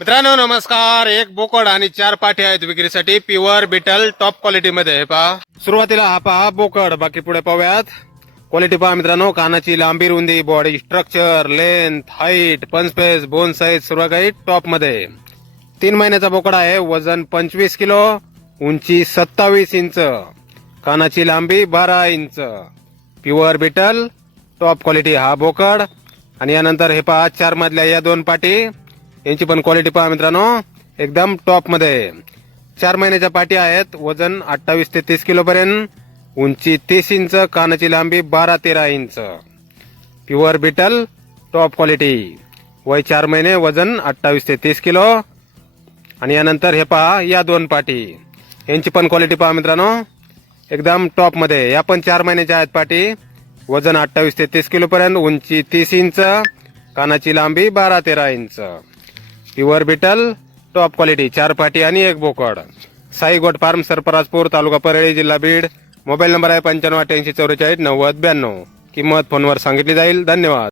मित्रांनो नमस्कार. एक बोकड आणि 4 पाठी आहेत विक्रीसाठी. प्युअर बिटल टॉप क्वालिटी मध्ये हे पहा. सुरुवातीला हा पहा बोकड. बाकी पुढे पाहूयात. क्वालिटी पहा मित्रांनो. कानाची लांबी, रुंदी, बॉडी स्ट्रक्चर, लेंथ, हाईट, पंचपेस, बोन साईज सर्व काही टॉप मध्ये. 3 महिन्याचा बोकड आहे. वजन 25 किलो, उंची 27 इंच, कानाची लांबी 12 inch. Pure Beetal top quality हा बोकड. आणि यानंतर हे पहा 4 मधल्या या 2 पाठी. यांची पण क्वालिटी पहा मित्रांनो, एकदम टॉप मध्ये. 4 महिन्याच्या पाठी आहेत. वजन 28 ते 30 किलो पर्यंत, उंची 30 इंच, कानाची लांबी 12-13 inch. Pure Beetal top quality. वय 4 महिने, वजन 28 ते 30 किलो. आणि यानंतर हे पहा या 2 पाठी. यांची पण क्वालिटी पहा मित्रांनो, एकदम टॉप मध्ये. या पण 4 महिन्याच्या आहेत पाठी. वजन 28 ते 30 किलो पर्यंत, उंची 30 इंच, कानाची लांबी 12-13 inch. Pure Beetal top quality. 4 पाठी आणि 1 बोकड. साई गोट फार्म, सरपराजपूर, तालुका परळी, जिल्हा बीड. मोबाईल नंबर आहे 9588449092. किंमत फोनवर सांगितली जाईल. धन्यवाद.